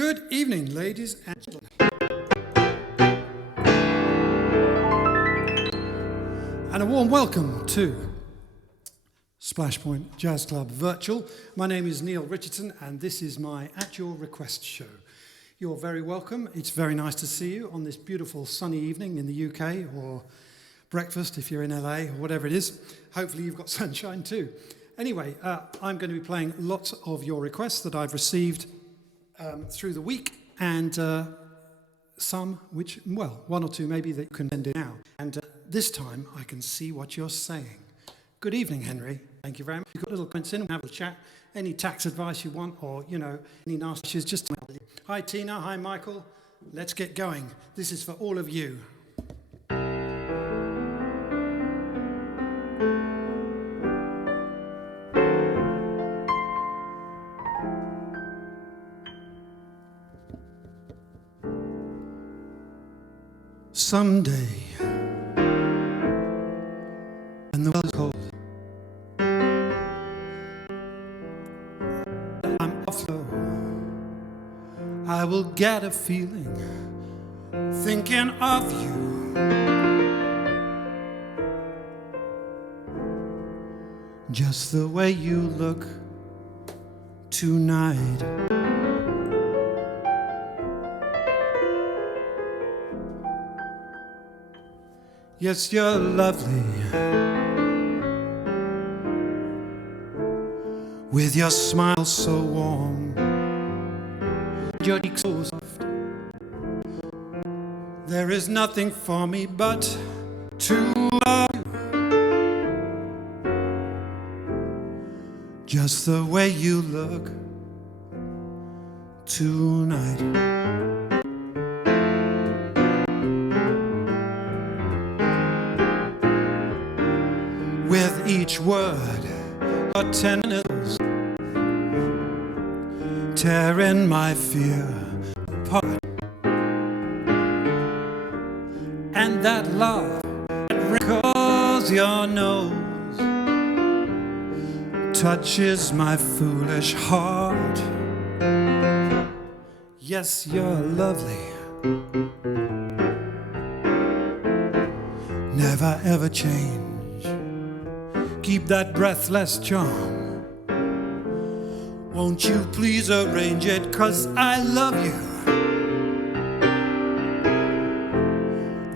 Good evening, ladies and gentlemen. And a warm welcome to Splash Point Jazz Club Virtual. My name is Neal Richardson, and this is my At Your Request show. You're very welcome. It's very nice to see you on this beautiful sunny evening in the UK, or breakfast if you're in LA, or whatever it is. Hopefully you've got sunshine too. Anyway, I'm going to be playing lots of your requests that I've received through the week, and some which, well, one or two maybe that you can send in now. And this time I can see what you're saying. Good evening, Henry. Thank you very much. You've got little comments in, we'll have a chat. Any tax advice you want, or, you know, any nasty issues, just tell me. Hi, Tina. Hi, Michael. Let's get going. This is for all of you. Someday, when the world is cold, I'm off low, I will get a feeling thinking of you. Just the way you look tonight. Yes, you're lovely, with your smile so warm, your cheeks so soft. There is nothing for me but to love you, just the way you look tonight. With each word, your tenderness, tearing my fear apart. And that love that wrinkles your nose touches my foolish heart. Yes, you're lovely, never ever change. Keep that breathless charm. Won't you please arrange it, 'cause I love you,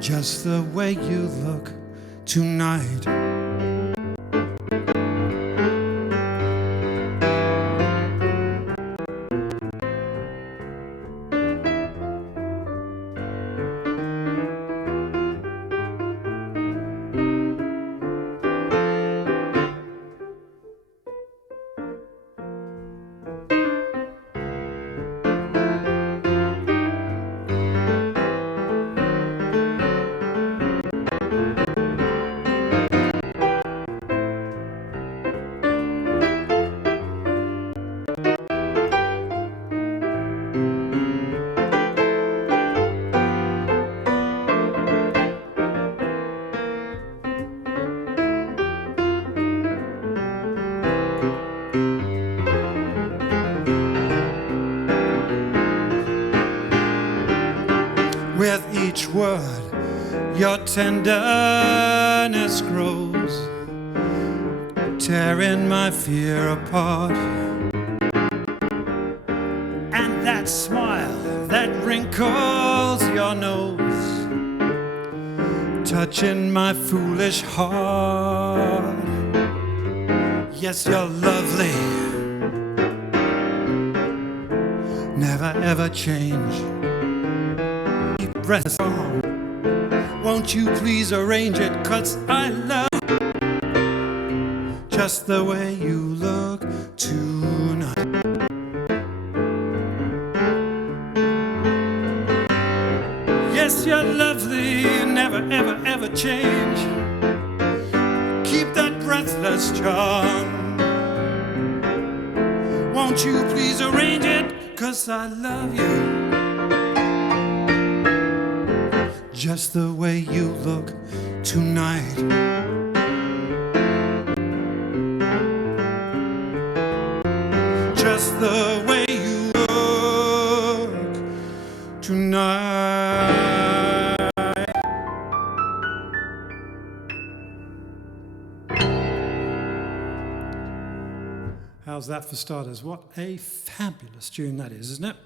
just the way you look tonight. With each word, your tenderness grows, tearing my fear apart. And that smile that wrinkles your nose, touching my foolish heart. Yes, you're lovely, never ever change. Breath on. Won't you please arrange it, 'cause I love you, just the way you look tonight. Yes, you're lovely, never ever ever change. Keep that breathless charm. Won't you please arrange it, 'cause I love you, just the way you look tonight. Just the way you look How's that for starters? What a fabulous tune that is, isn't it?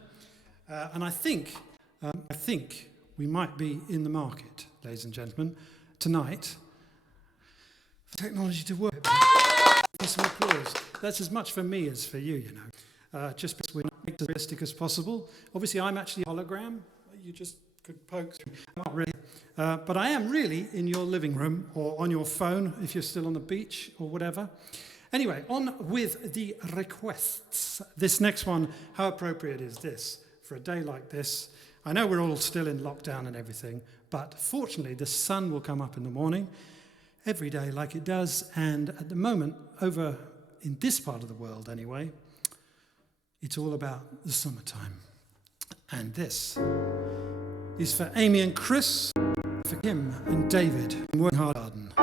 And I think we might be in the market, ladies and gentlemen, tonight for technology to work. Some applause. That's as much for me as for you, you know. Just because we're not as realistic as possible. Obviously, I'm actually a hologram. You just could poke through. Not really. But I am really in your living room or on your phone if you're still on the beach or whatever. Anyway, on with the requests. This next one, how appropriate is this for a day like this? I know we're all still in lockdown and everything, but fortunately the sun will come up in the morning every day like it does, and at the moment, over in this part of the world anyway, it's all about the summertime. And this is for Amy and Chris, for Kim and David in Working Hard Garden.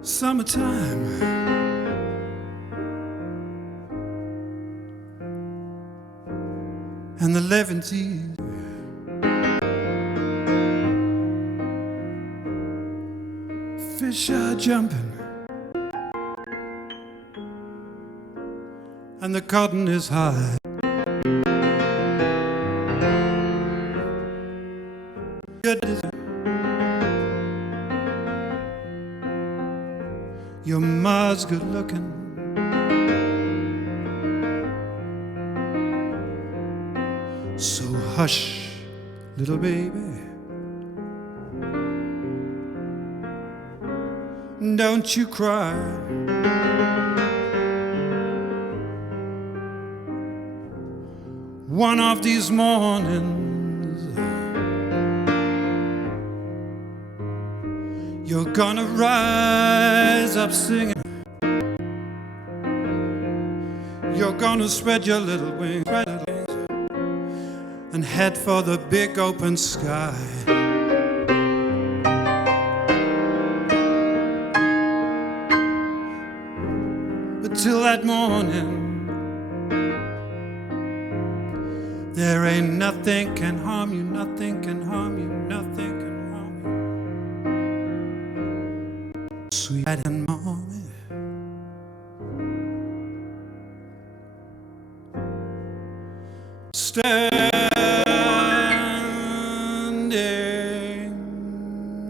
Summertime, and the 11th fish are jumping, and the cotton is high. Your ma's good looking, so hush, little baby, don't you cry. One of these mornings you're gonna rise up singing. You're gonna spread your little wings and head for the big open sky. But till that morning, there ain't nothing can harm you, nothing can harm you, nothing can harm you. Sweet and mommy, standing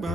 by.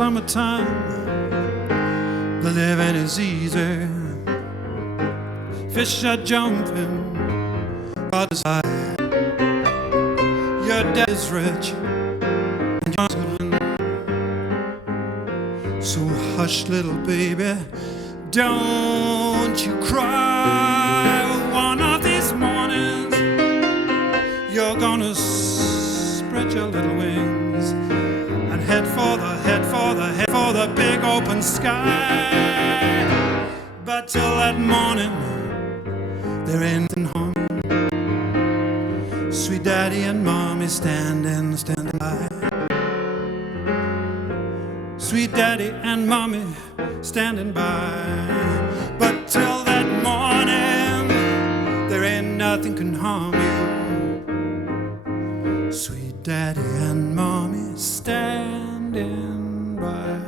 summertime, the living is easy. Fish are jumping by the side. Your dad is rich and you're living. So hush, little baby, don't you cry. One of these mornings you're gonna spread your little wings and head for the big open sky. But till that morning there ain't nothing home. Sweet daddy and mommy standing by. Sweet daddy and mommy standing by. But till that morning there ain't nothing can harm you. Sweet daddy and mommy standing by.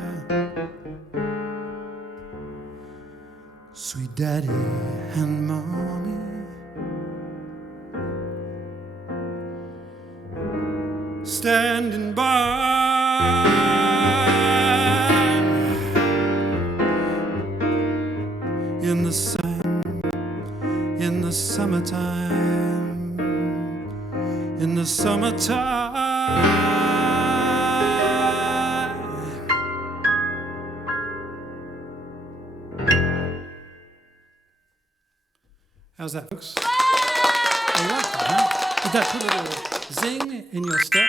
Sweet daddy and mommy standing by. In the sun, in the summertime, in the summertime. How's that, folks? You like that, huh? Did that put a little zing in your step?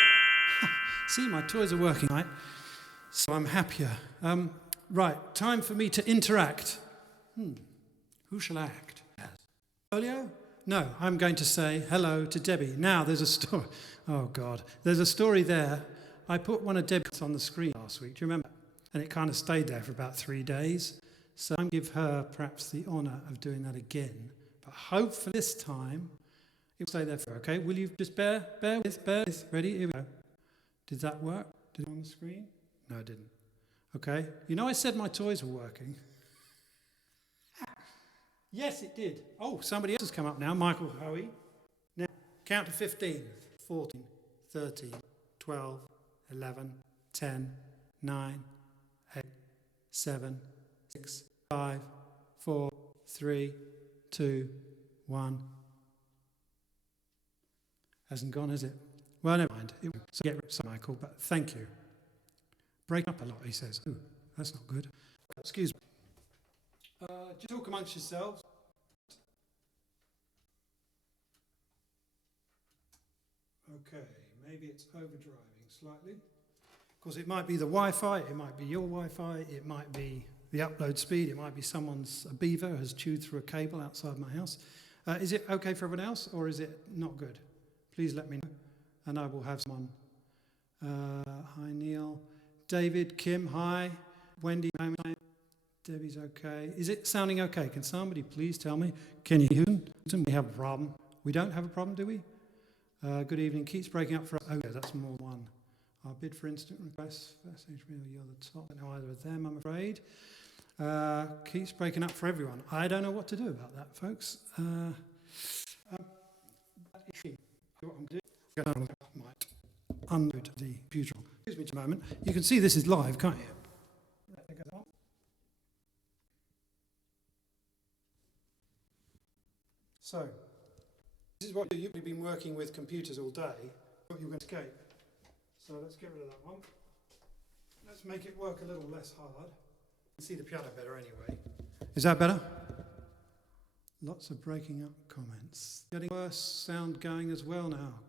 See, my toys are working right, so I'm happier. Right, time for me to interact. Who shall I act as? Folio? No, I'm going to say hello to Debbie. Now, there's a story. Oh, God. There's a story there. I put one of Debbie's on the screen last week. Do you remember? And it kind of stayed there for about 3 days. So I'm going to give her perhaps the honour of doing that again. But hopefully this time it will stay there for her. Okay? Will you just bear with? Ready? Here we go. Did that work? Did it on the screen? No, it didn't. Okay. You know I said my toys were working. Yes, it did. Oh, somebody else has come up now. Michael Hoey. Now, count to 15. 14, 13, 12, 11, 10, 9, 8, 7, 6, 5, 4, 3, 2, 1. Hasn't gone, has it? Well, never mind. So get rid of Michael, but thank you. Break up a lot, he says. Ooh, that's not good. Excuse me. Just talk amongst yourselves. Okay, maybe it's overdriving slightly. Of course, it might be the Wi-Fi, it might be your Wi-Fi, it might be the upload speed, it might be a beaver has chewed through a cable outside my house. Is it okay for everyone else, or is it not good? Please let me know, and I will have someone. Hi, Neil. David, Kim, hi. Wendy, hi. Debbie's okay. Is it sounding okay? Can somebody please tell me? Can you hear me? We have a problem. We don't have a problem, do we? Good evening. Keeps breaking up for us. Oh, yeah, that's more than one. Our bid for instant requests. First HBO, you're the top. I don't know either of them, I'm afraid. Keeps breaking up for everyone. I don't know what to do about that, folks. What I'm doing, I might unload the computer. Excuse me just a moment. You can see this is live, can't you? So, this is what you've been working with computers all day. What you're going to escape. So let's get rid of that one. Let's make it work a little less hard. You can see the piano better anyway. Is that better? Lots of breaking up comments. Getting worse sound going as well now.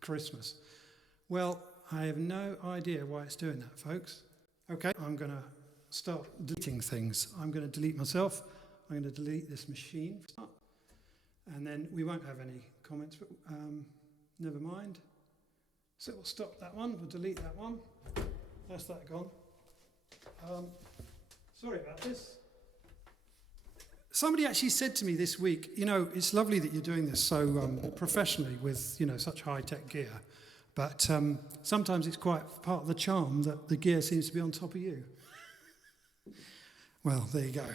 Christmas. Well, I have no idea why it's doing that, folks. Okay, I'm going to start deleting things. I'm going to delete myself. I'm going to delete this machine. And then we won't have any comments, but never mind. So we'll stop that one, we'll delete that one. That's that gone. Sorry about this. Somebody actually said to me this week, you know, it's lovely that you're doing this so professionally with, you know, such high-tech gear, but sometimes it's quite part of the charm that the gear seems to be on top of you. Well, there you go.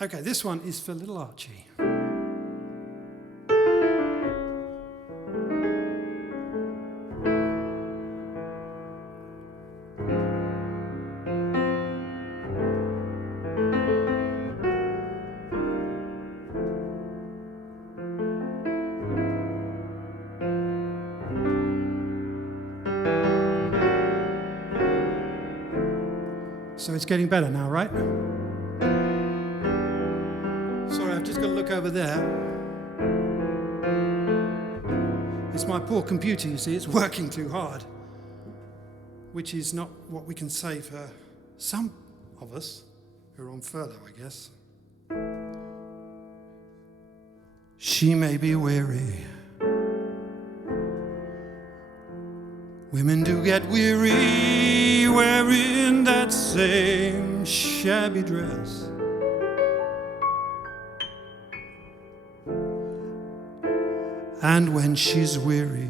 Okay, this one is for little Archie. So it's getting better now, right? Sorry, I've just got to look over there. It's my poor computer, you see, it's working too hard, which is not what we can say for some of us who are on furlough, I guess. She may be weary. Women do get weary wearing that same shabby dress. And when she's weary,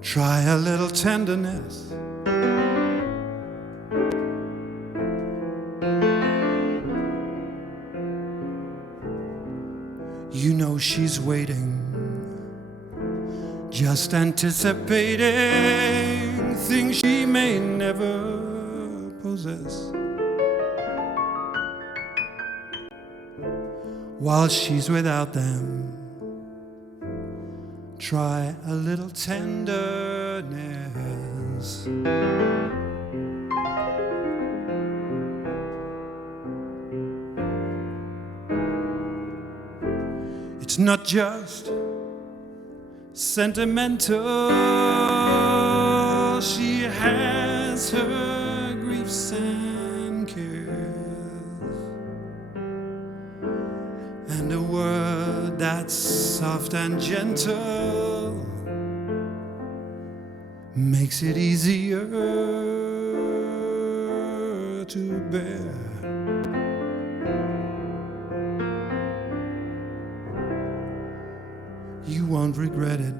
try a little tenderness. You know she's waiting, just anticipating things she may never possess. While she's without them, try a little tenderness. It's not just sentimental. She has her griefs and cares, and a word that's soft and gentle makes it easier to bear. You won't regret it.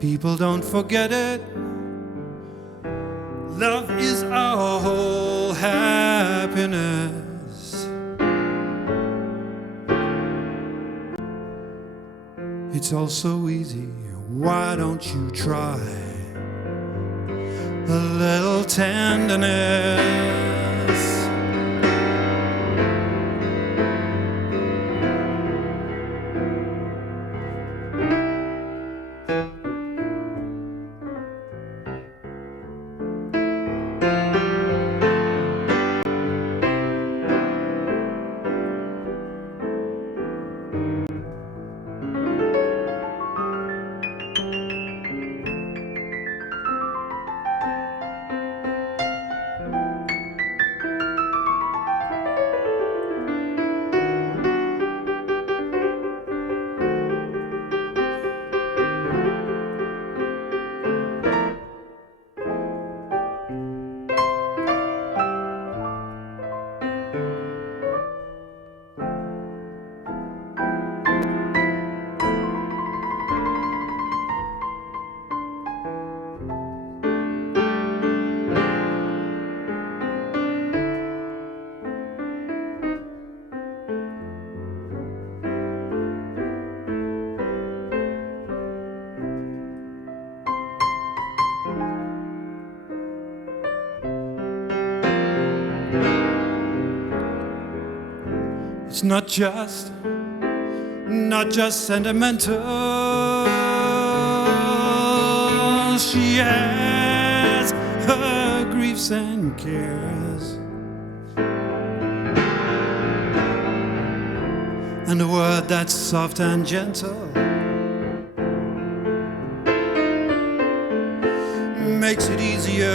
People don't forget it. Love is our whole happiness. It's all so easy. Why don't you try a little tenderness? It's not just sentimental. She has her griefs and cares, and a word that's soft and gentle makes it easier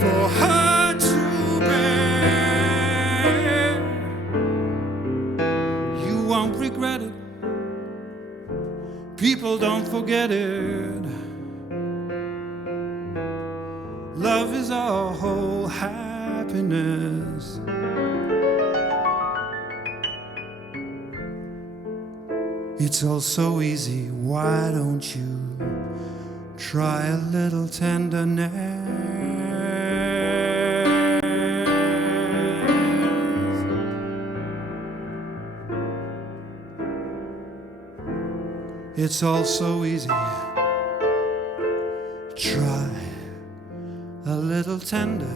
for her to bear. You won't regret it. People don't forget it. Love is our whole happiness. It's all so easy. Why don't you try a little tenderness? It's all so easy. Try a little tenderness.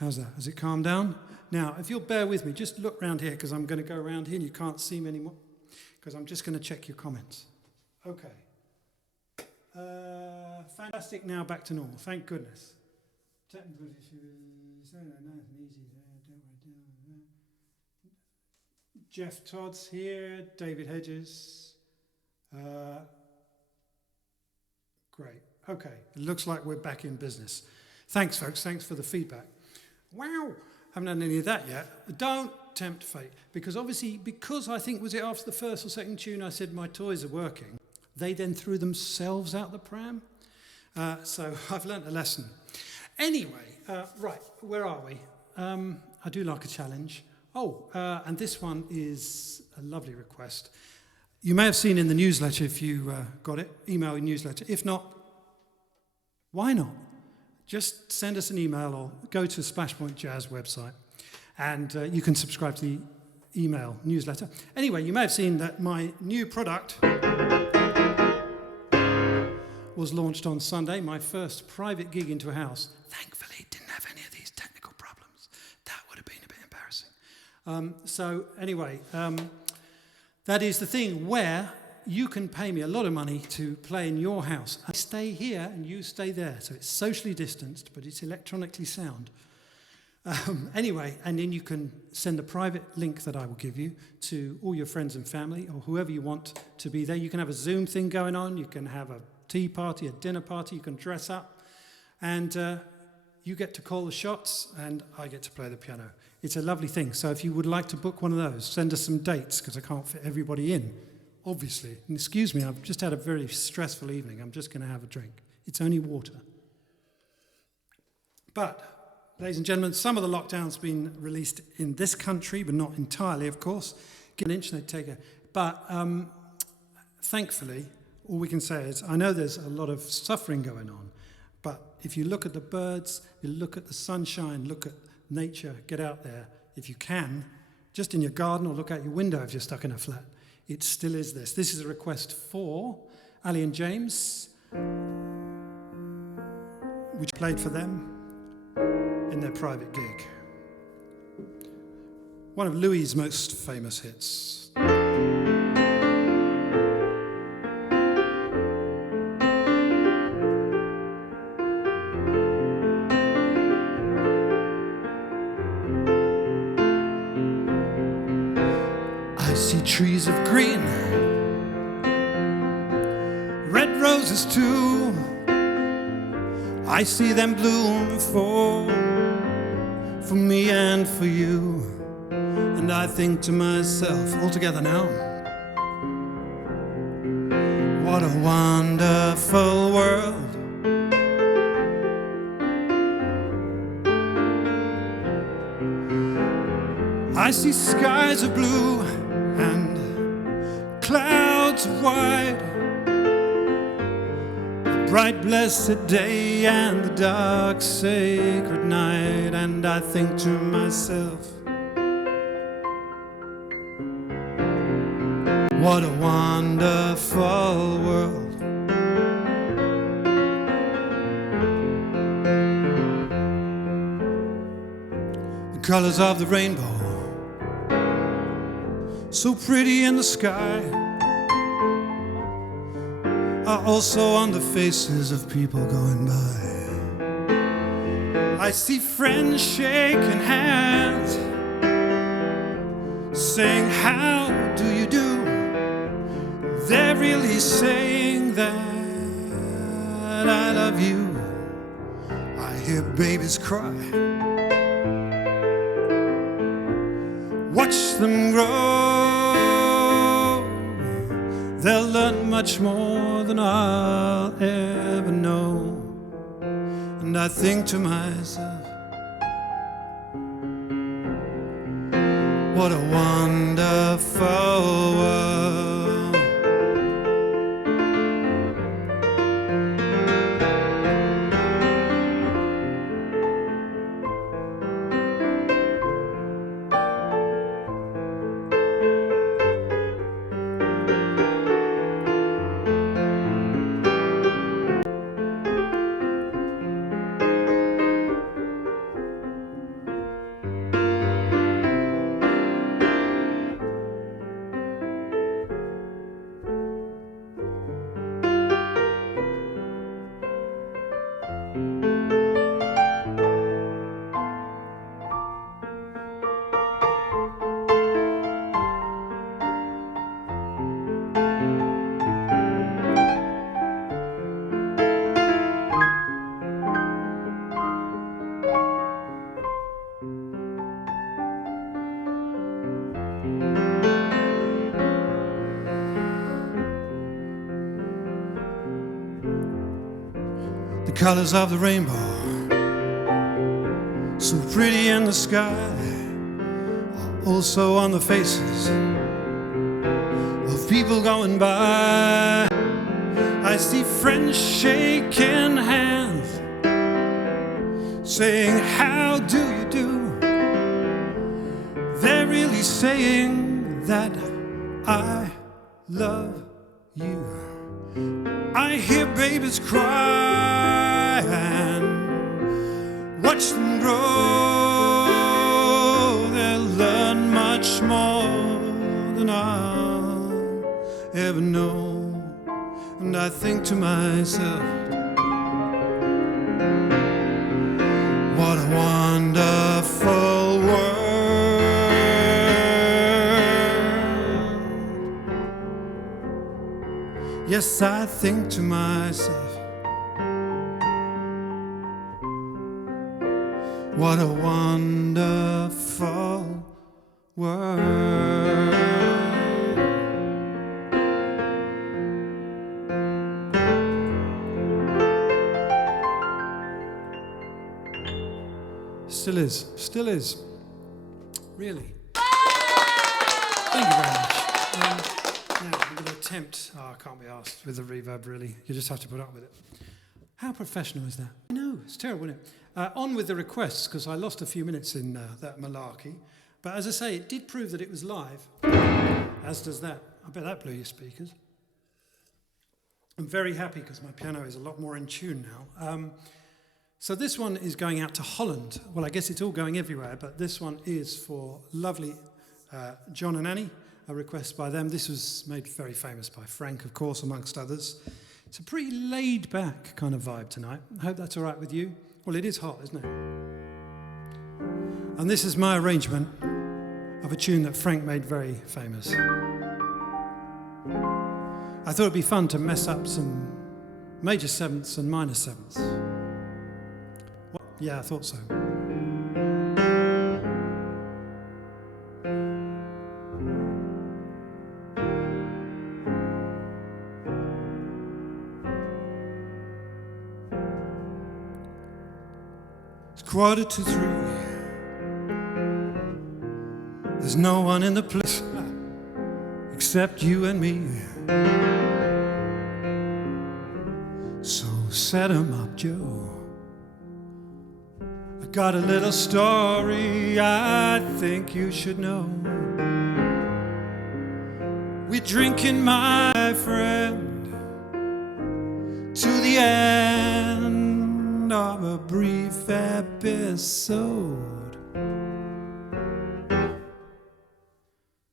How's that? Has it calmed down? Now, if you'll bear with me, just look round here, because I'm going to go around here and you can't see me anymore, because I'm just going to check your comments. Okay. Fantastic, now back to normal, thank goodness. Technical issues, nice and easy. Jeff Todd's here, David Hedges. Great, okay, it looks like we're back in business. Thanks, folks, thanks for the feedback. Wow, haven't done any of that yet. Don't tempt fate, because obviously, because I think, was it after the first or second tune I said my toys are working, they then threw themselves out the pram. So I've learnt a lesson. Anyway, right, where are we? I do like a challenge. Oh, and this one is a lovely request. You may have seen in the newsletter if you got it, email newsletter. If not, why not? Just send us an email or go to SplashPointJazz website and you can subscribe to the email newsletter. Anyway, you may have seen that my new product was launched on Sunday, my first private gig into a house. Thankfully, it didn't have any of these technical problems. That would have been a bit embarrassing. So anyway, that is the thing where you can pay me a lot of money to play in your house. I stay here and you stay there. So it's socially distanced, but it's electronically sound. Anyway, and then you can send a private link that I will give you to all your friends and family or whoever you want to be there. You can have a Zoom thing going on. You can have a tea party, a dinner party. You can dress up. And you get to call the shots and I get to play the piano. It's a lovely thing. So if you would like to book one of those, send us some dates because I can't fit everybody in. Obviously, and excuse me, I've just had a very stressful evening. I'm just going to have a drink. It's only water. But, ladies and gentlemen, some of the lockdown's been released in this country, but not entirely, of course. Give an inch and they take a... But, thankfully, all we can say is, I know there's a lot of suffering going on, but if you look at the birds, you look at the sunshine, look at nature, get out there, if you can, just in your garden or look out your window if you're stuck in a flat. It still is this. This is a request for Ali and James, which played for them in their private gig. One of Louis' most famous hits. I see trees of green, red roses too. I see them bloom for me and for you. And I think to myself, all together now, what a wonderful world. I see skies of blue and clouds of white, the bright blessed day and the dark sacred night. And I think to myself, what a wonderful world. The colors of the rainbow, so pretty in the sky, are also on the faces of people going by. I see friends shaking hands, saying, how do you do? They're really saying that I love you. I hear babies cry, watch them grow. They'll learn much more than I'll ever know. And I think to myself, what a wonderful world. the colors of the rainbow, so pretty in the sky, also on the faces of people going by. I see friends shaking hands, saying, how do you do? They're really saying that I love you. I hear babies cry and watch them grow. They'll learn much more than I'll ever know. And I think to myself, what a wonderful world. Yes, I think to myself, what a wonderful world. Still is. Really. Thank you very much. Now I'm going to attempt. Oh, I can't be asked with the reverb, really. You just have to put up with it. How professional is that? I know, it's terrible, isn't it? On with the requests, because I lost a few minutes in that malarkey. But as I say, it did prove that it was live, as does that. I bet that blew your speakers. I'm very happy because my piano is a lot more in tune now. So this one is going out to Holland. Well, I guess it's all going everywhere, but this one is for lovely John and Annie, a request by them. This was made very famous by Frank, of course, amongst others. It's a pretty laid-back kind of vibe tonight. I hope that's all right with you. Well, it is hot, isn't it? And this is my arrangement of a tune that Frank made very famous. I thought it'd be fun to mess up some major sevenths and minor sevenths. Yeah, I thought so. It's 2:45. There's no one in the place except you and me. So set 'em up, Joe. Got a little story I think you should know. We're drinking, my friend, to the end of a brief episode.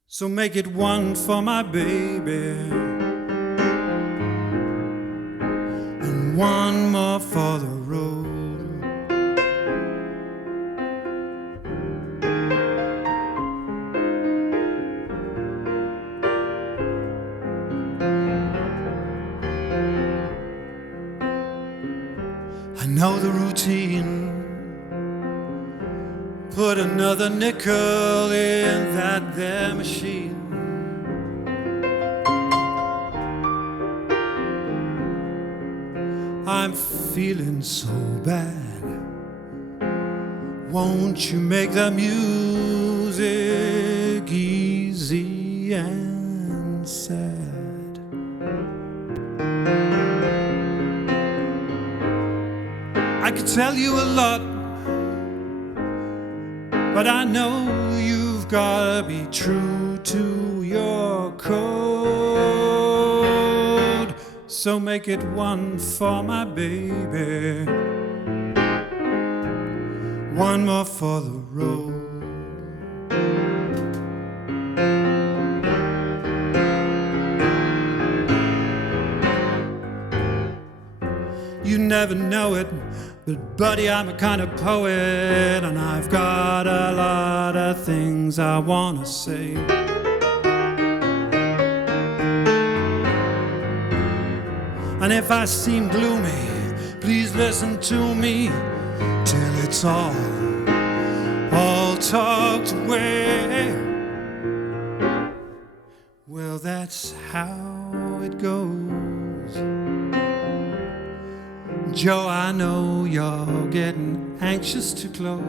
So make it one for my baby and one more for the road. Know the routine. Put another nickel in that there machine. I'm feeling so bad. Won't you make the music easy and sad? I could tell you a lot, but I know you've gotta be true to your code. So make it one for my baby, one more for the road. You never know it, but buddy, I'm a kind of poet, and I've got a lot of things I wanna say. And if I seem gloomy, please listen to me till it's all talked away. Well, that's how it goes. Joe, I know you're getting anxious to close.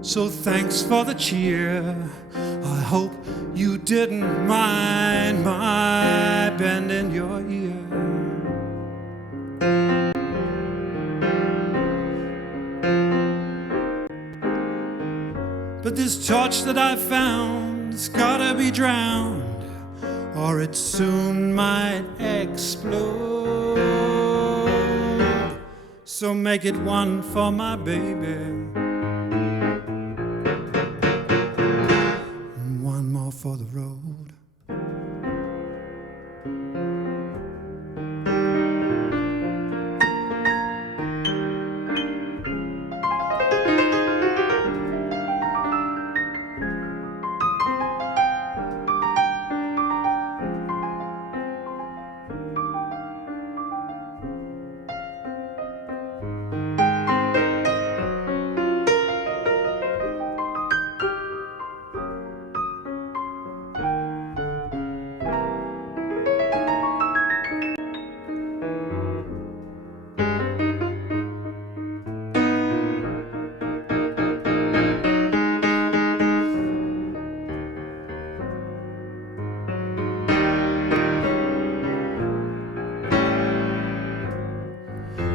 So thanks for the cheer. I hope you didn't mind my bending your ear. But this torch that I found's gotta be drowned, or it soon might explode. So make it one for my baby, and one more for the road.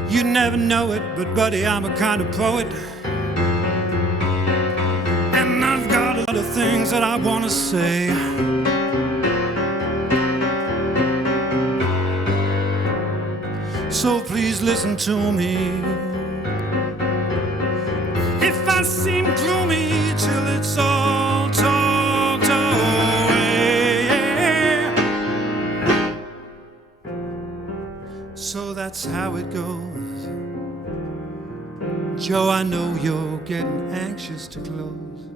You never know it, but buddy, I'm a kind of poet, and I've got a lot of things that I want to say. So please listen to me. If I seem gloomy till it's all talked away, so that's how it goes. Joe, I know you're getting anxious to close.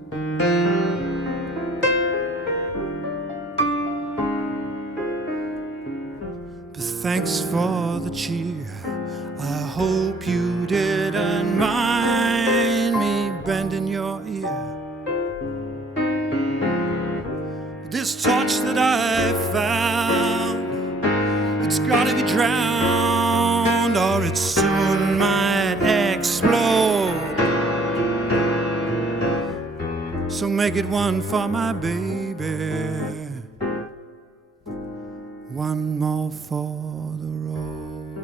But thanks for the cheer. I hope you didn't mind me bending your ear. This torch that I found, it's gotta be drowned, or it soon might explode. So make it one for my baby, one more for the road,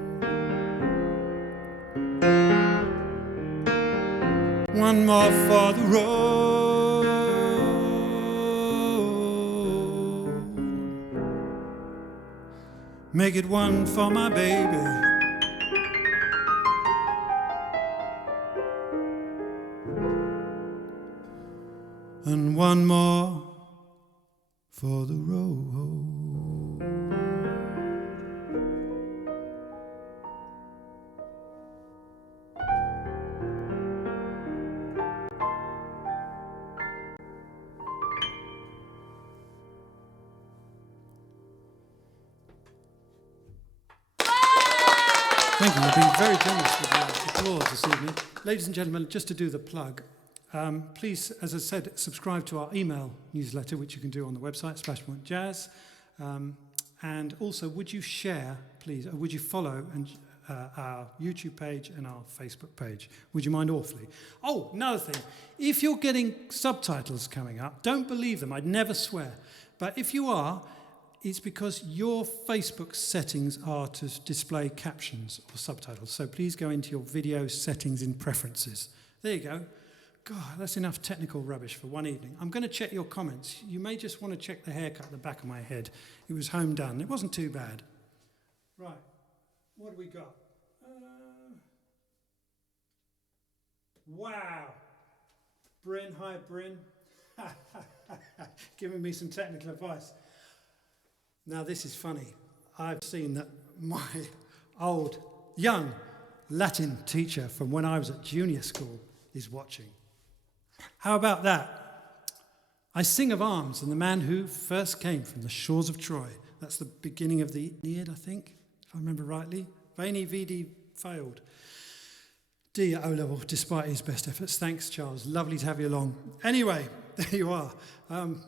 one more for the road. Make it one for my baby, and one more for the road. Thank you. You've been very generous with your applause this evening. Ladies and gentlemen, just to do the plug, please, as I said, subscribe to our email newsletter, which you can do on the website, SplashPointJazz. And also, would you share, please, or would you follow our YouTube page and our Facebook page? Would you mind awfully? Oh, another thing. If you're getting subtitles coming up, don't believe them. I'd never swear. But if you are, it's because your Facebook settings are to display captions or subtitles. So please go into your video settings in preferences. There you go. God, that's enough technical rubbish for one evening. I'm going to check your comments. You may just want to check the haircut at the back of my head. It was home done. It wasn't too bad. Right. What have we got? Wow. Bryn, hi Bryn. Giving me some technical advice. Now this is funny. I've seen that my old, young Latin teacher from when I was at junior school is watching. How about that? I sing of arms and the man who first came from the shores of Troy. That's the beginning of the Aeneid, I think, if I remember rightly. Veni Vidi failed. D at O-level, despite his best efforts. Thanks, Charles. Lovely to have you along. Anyway, There you are.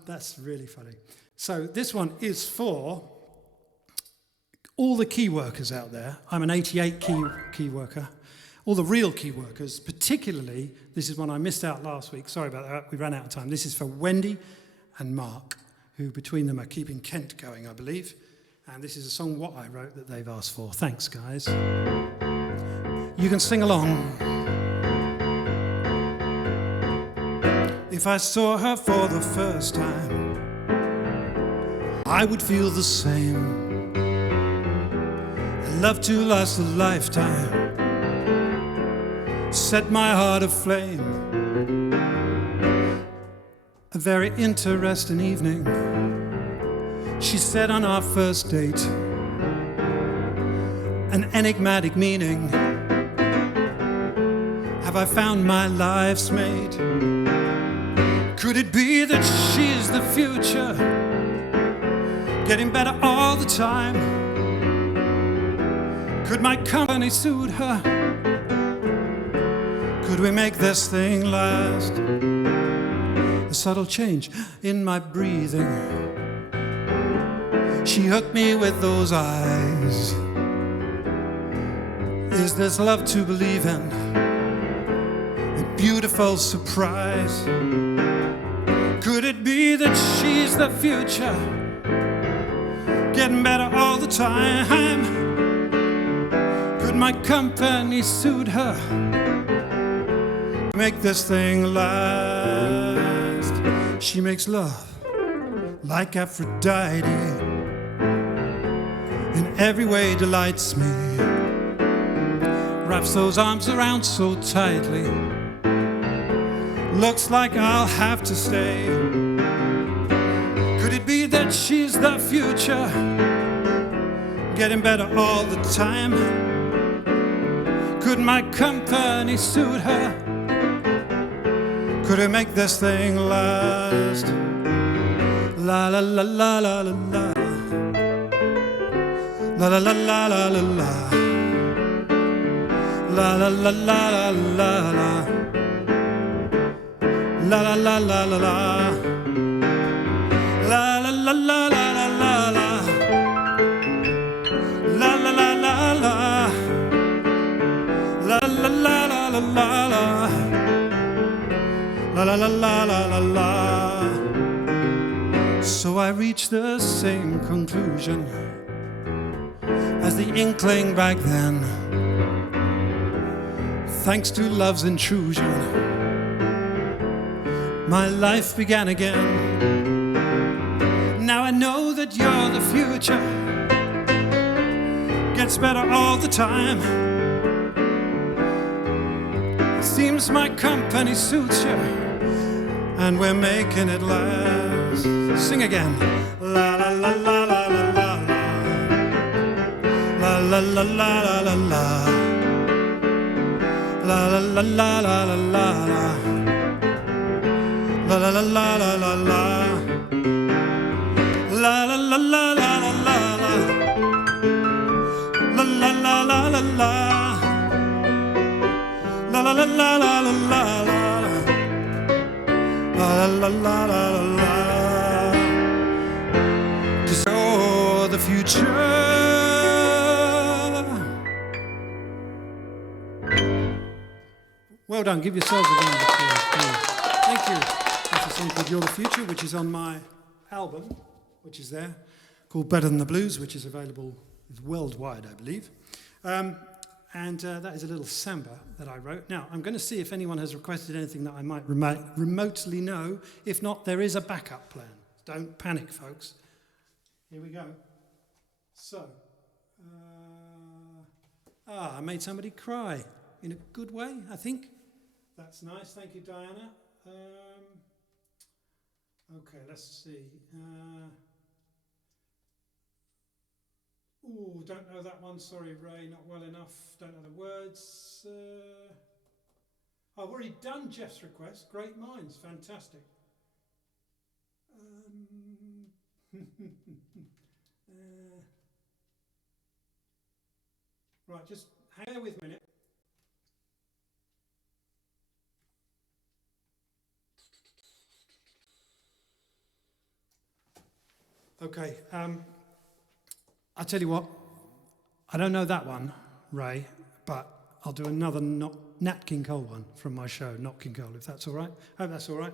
That's really funny. So this one is for all the key workers out there. I'm an 88 key worker. All the real key workers, particularly, this is one I missed out last week. Sorry about that, we ran out of time. This is for Wendy and Mark, who between them are keeping Kent going, I believe. And this is a song what I wrote that they've asked for. Thanks, guys. You can sing along. If I saw her for the first time, I would feel the same. Love to last a lifetime, set my heart aflame. A very interesting evening, she said on our first date, an enigmatic meaning. Have I found my life's mate? Could it be that she's the future, getting better all the time? Could my company suit her? Could we make this thing last? A subtle change in my breathing, she hooked me with those eyes. Is this love to believe in? A beautiful surprise. Could it be that she's the future, getting better all the time? Could my company suit her, make this thing last? She makes love like Aphrodite, in every way delights me, wraps those arms around so tightly. Looks like I'll have to stay. Could it be that she's the future, getting better all the time? Could my company suit her? Could I make this thing last? La la la la la la la. La la la la la la la. La la la la la la la. La la la la la la. La la la la la la la. La la la la la. La la la la la la. La la la la la la la. So I reached the same conclusion as the inkling back then. Thanks to love's intrusion, my life began again. Now I know that you're the future, gets better all the time. Seems my company suits you, and we're making it last. Sing again. La la la la la la la. La la la la la la la. La la la la la la la. La la la la la la la. La la la la la la la. La la la la la la. La la la la la la la. La la la la la la. 'Cause you're the future. Well done. Give yourselves a round of applause. Thank you. That's a song called "You're the Future," which is on my album, which is there, called "Better Than the Blues," which is available worldwide, I believe. And that is a little samba that I wrote. Now, I'm going to see if anyone has requested anything that I might remotely know. If not, there is a backup plan. Don't panic, folks. Here we go. So, I made somebody cry in a good way, I think. That's nice. Thank you, Diana. Okay, let's see. Ooh, don't know that one. Sorry, Ray, not well enough. Don't know the words. I've already done Jeff's request. Great minds, fantastic. Right, just hang with me a minute. Okay, I'll tell you what, I don't know that one, Ray, but I'll do another Nat King Cole one from my show, Not King Cole, if that's all right. I hope that's all right.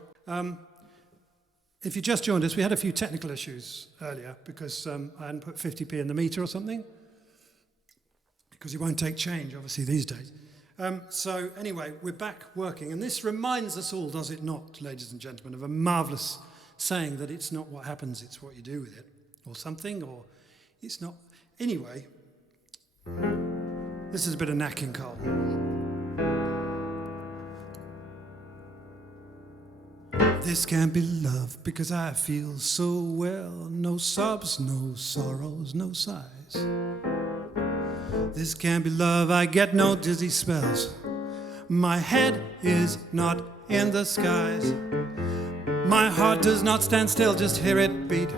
If you just joined us, we had a few technical issues earlier because I hadn't put 50p in the meter or something, because you won't take change, obviously, these days. So anyway, we're back working, and this reminds us all, does it not, ladies and gentlemen, of a marvellous saying that it's not what happens, it's what you do with it, or something, or it's not. Anyway, this is a bit of Nat King Cole. This can't be love because I feel so well. No sobs, no sorrows, no sighs. This can't be love, I get no dizzy spells. My head is not in the skies. My heart does not stand still, just hear it beat.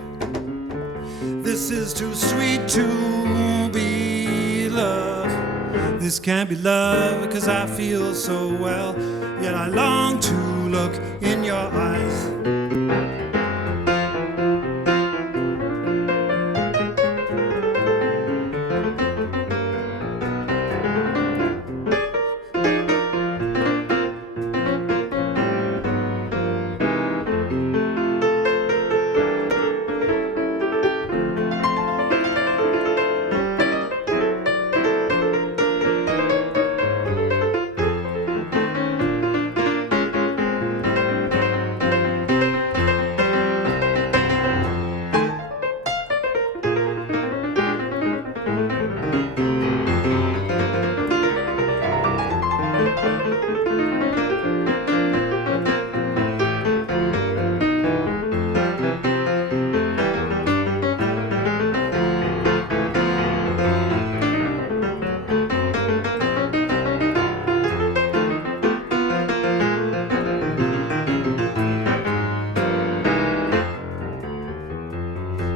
This is too sweet to be love. This can't be love because I feel so well. Yet I long to look in your eyes.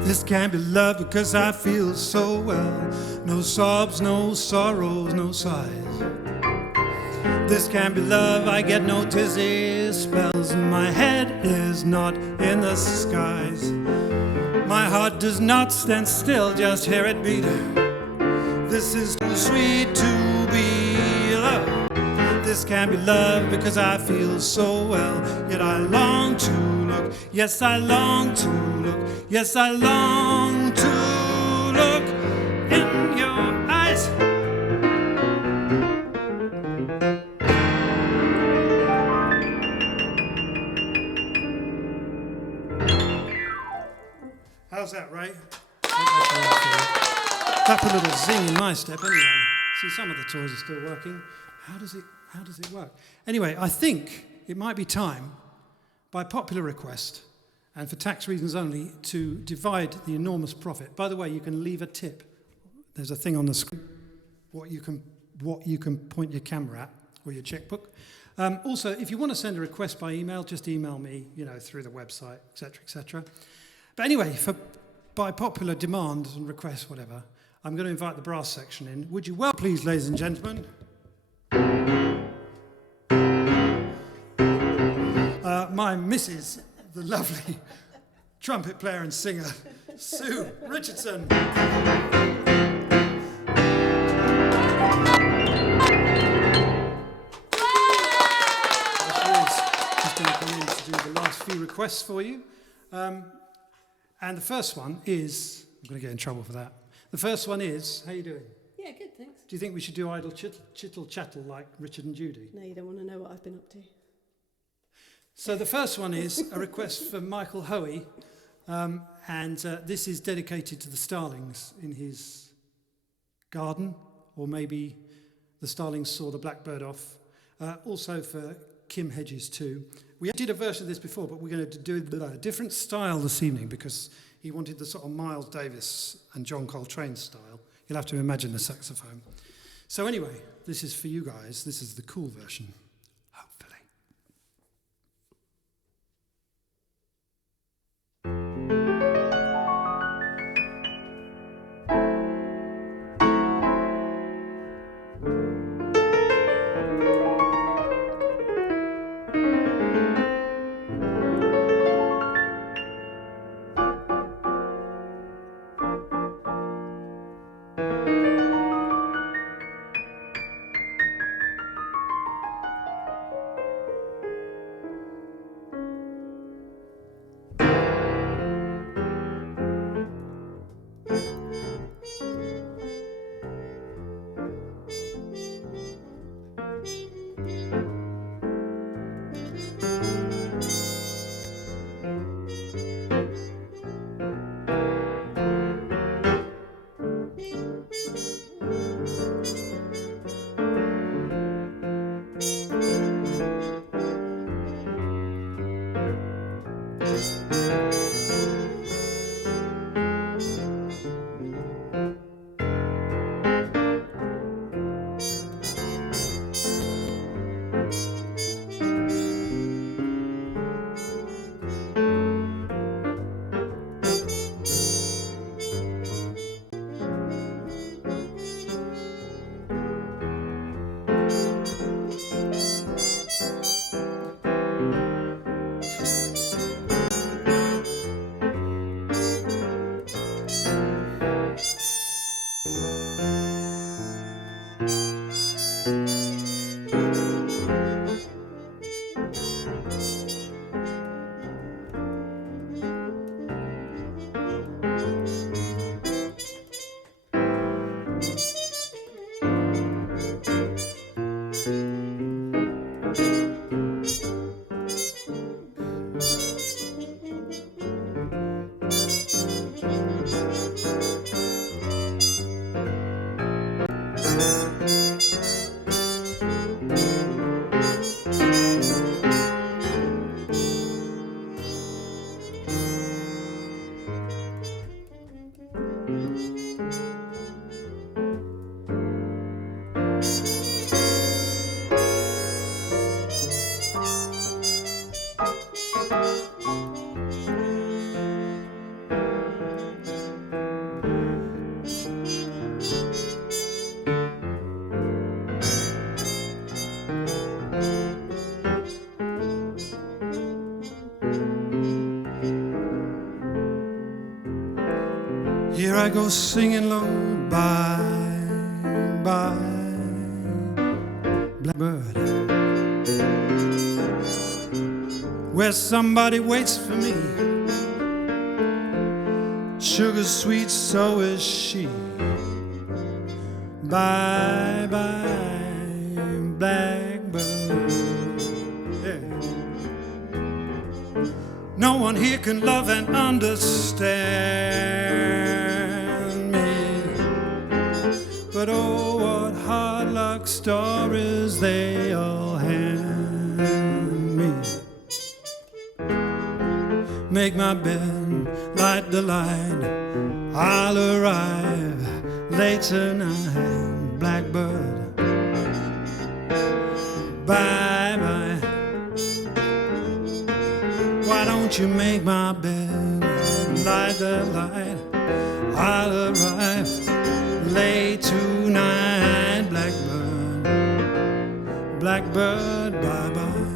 This can't be love because I feel so well. No sobs, no sorrows, no sighs. This can't be love, I get no dizzy spells. My head is not in the skies. My heart does not stand still, just hear it beat. This is too sweet to be love. This can't be love because I feel so well. Yet I long to look, yes I long to look, yes I long to look in your eyes. How's that, Ray? That put a little zing in my step anyway. See, some of the toys are still working. How does it work? Anyway, I think it might be time, by popular request, and for tax reasons only, to divide the enormous profit. By the way, you can leave a tip. There's a thing on the screen, what you can point your camera at, or your checkbook. Also, if you want to send a request by email, just email me, through the website, etc., etc. But anyway, by popular demand and request, whatever, I'm going to invite the brass section in. Would you well, please, ladies and gentlemen? My missus, the lovely trumpet player and singer, Sue Richardson. She's going to come in to do the last few requests for you. And the first one is, I'm going to get in trouble for that. The first one is, how you doing? Yeah, good, thanks. Do you think we should do idle chittle chattle like Richard and Judy? No, you don't want to know what I've been up to. So the first one is a request for Michael Hoey, and this is dedicated to the starlings in his garden, or maybe the starlings saw the blackbird off. Also for Kim Hedges too. We did a version of this before, but we're going to do a different style this evening because he wanted the sort of Miles Davis and John Coltrane style. You'll have to imagine the saxophone. So anyway, this is for you guys. This is the cool version, hopefully. Here I go singing low, bye, bye, blackbird, where somebody waits for me. Sugar sweet, so is she. Bye, bye, blackbird. Yeah. No one here can love and understand me, but oh, what hard luck stories they all hand me. Make my bed, light the light, I'll arrive late tonight, blackbird. Bye bye. Why don't you make my bed, light the light, I'll arrive late tonight, blackbird. Blackbird, bye bye.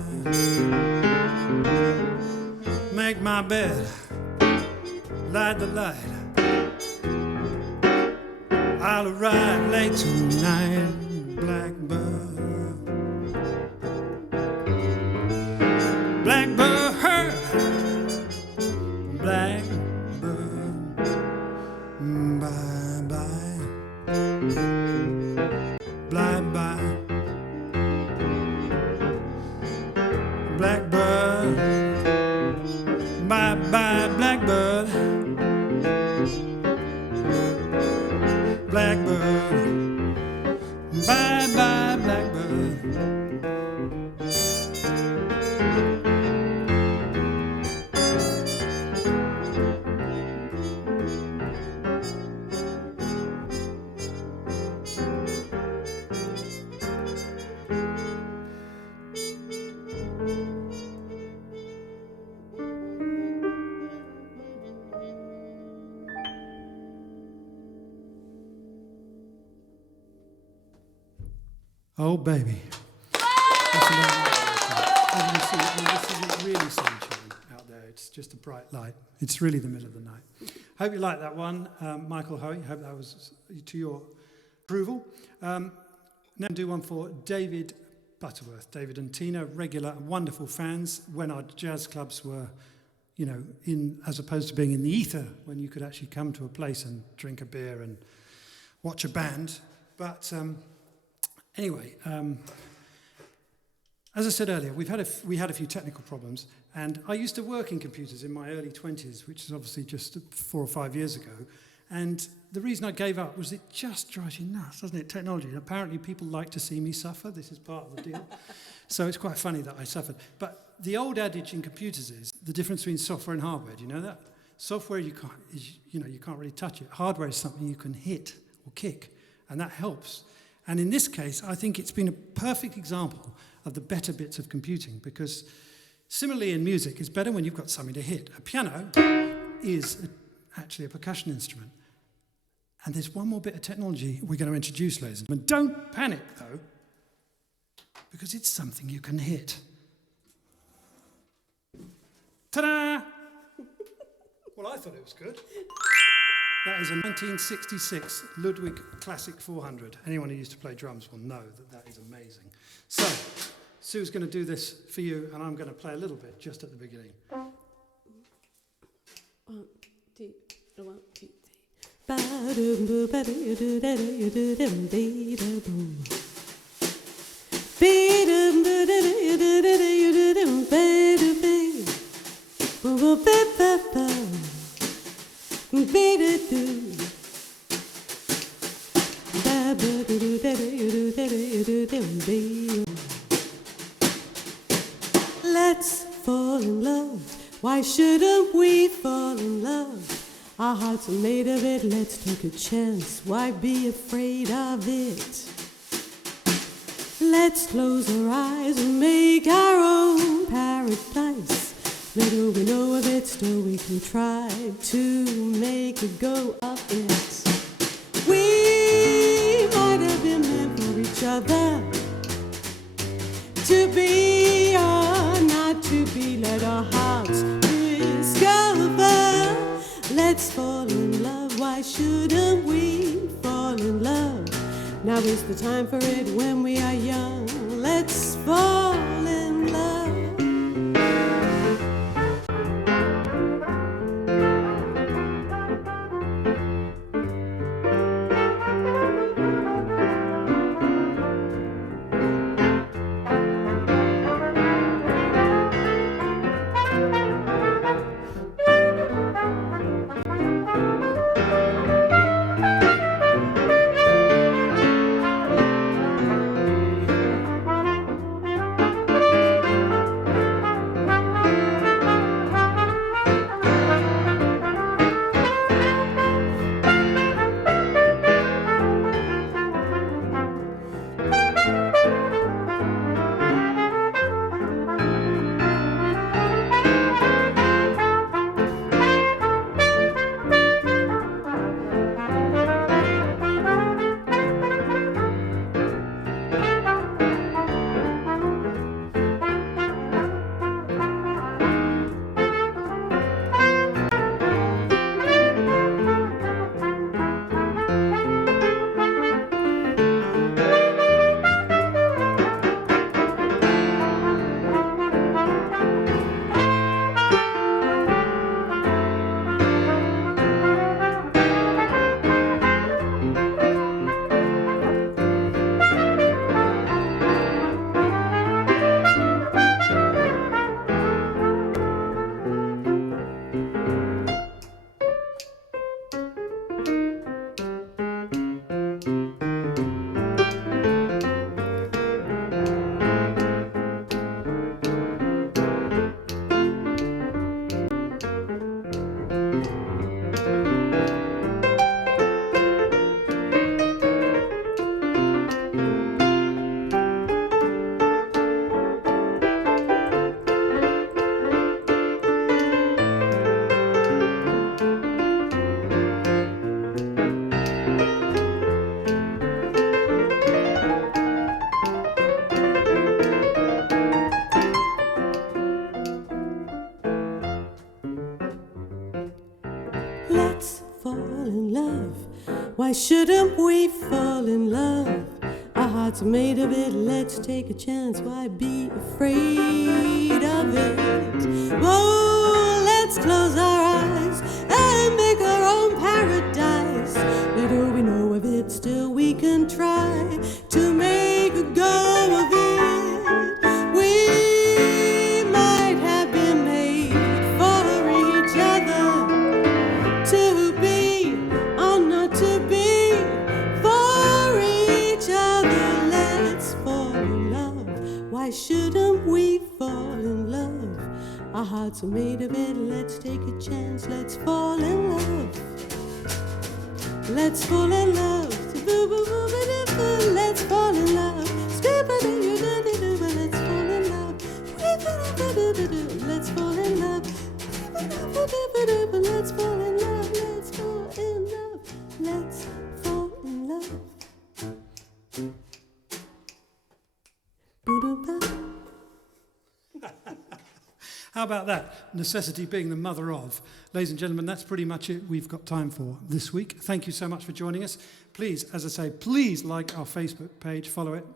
Make my bed, light the light, I'll arrive late tonight, blackbird. Blackbird, blackbird, bye bye, bye bye, blackbird, bye bye, blackbird. Blackbird, bye bye, blackbird. Oh, baby. As you can see, this isn't really sunshine out there. It's just a bright light. It's really the middle of the night. Hope you like that one, Michael Hoey. Hope that was to your approval. Now I'll do one for David Butterworth. David and Tina, regular wonderful fans when our jazz clubs were, you know, in, as opposed to being in the ether, when you could actually come to a place and drink a beer and watch a band. But anyway, as I said earlier, we had a few technical problems, and I used to work in computers in my early 20s, which is obviously just 4 or 5 years ago. And the reason I gave up was it just drives you nuts, doesn't it? Technology. And apparently people like to see me suffer. This is part of the deal. So it's quite funny that I suffered. But the old adage in computers is the difference between software and hardware. Do you know that? Software, you can't really touch it. Hardware is something you can hit or kick, and that helps. And in this case, I think it's been a perfect example of the better bits of computing, because similarly in music, it's better when you've got something to hit. A piano is actually a percussion instrument. And there's one more bit of technology we're going to introduce, ladies and gentlemen. Don't panic, though, because it's something you can hit. Ta-da! Well, I thought it was good. That is a 1966 Ludwig Classic 400. Anyone who used to play drums will know that that is amazing. So, Sue's going to do this for you, and I'm going to play a little bit just at the beginning. 1, 2, 1, 2, Let's fall in love. Why shouldn't we fall in love? Our hearts are made of it. Let's take a chance. Why be afraid of it? Let's close our eyes and make our own paradise. Little we know of it, still we can try to make a go of it. We might have been meant for each other, to be or not to be. Let our hearts discover. Let's let's fall in love. Why shouldn't we fall in love? Now is the time for it when we are young. Let's fall in love. Why shouldn't we fall in love? Our hearts are made of it, let's take a chance. Why be afraid of it? Oh, let's close our eyes and make our own paradise. Little we know of it, still we can try to make a go of it. We might have been made for each other, to be or not to be for each other. Let's fall in love. Why shouldn't we fall in love? Our hearts are made of it, let's take a chance. Let's fall in love. Let's fall in love. Let's fall in love. Let's fall in love. Let's fall in love. Let's fall in love. Let's fall in love. Let's fall in love. How about that? Necessity being the mother of. Ladies and gentlemen, that's pretty much it we've got time for this week. Thank you so much for joining us. Please, as I say, please like our Facebook page, follow it,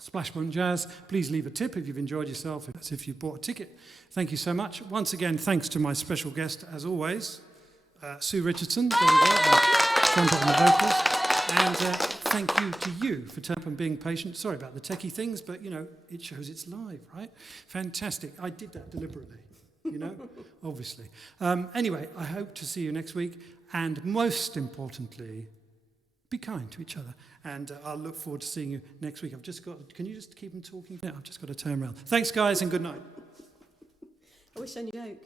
SplashPointJazz. Please leave a tip if you've enjoyed yourself, as if you've bought a ticket. Thank you so much. Once again, thanks to my special guest, as always, Sue Richardson, there we go, trumpet and the vocals. And thank you to you for turning up and being patient. Sorry about the techie things, but, you know, it shows it's live, right? Fantastic. I did that deliberately, you know, obviously. Anyway, I hope to see you next week. And most importantly, be kind to each other. And I'll look forward to seeing you next week. I've just got, can you just keep them talking? Yeah, I've just got to turn around. Thanks, guys, and good night. I wish I knew joke.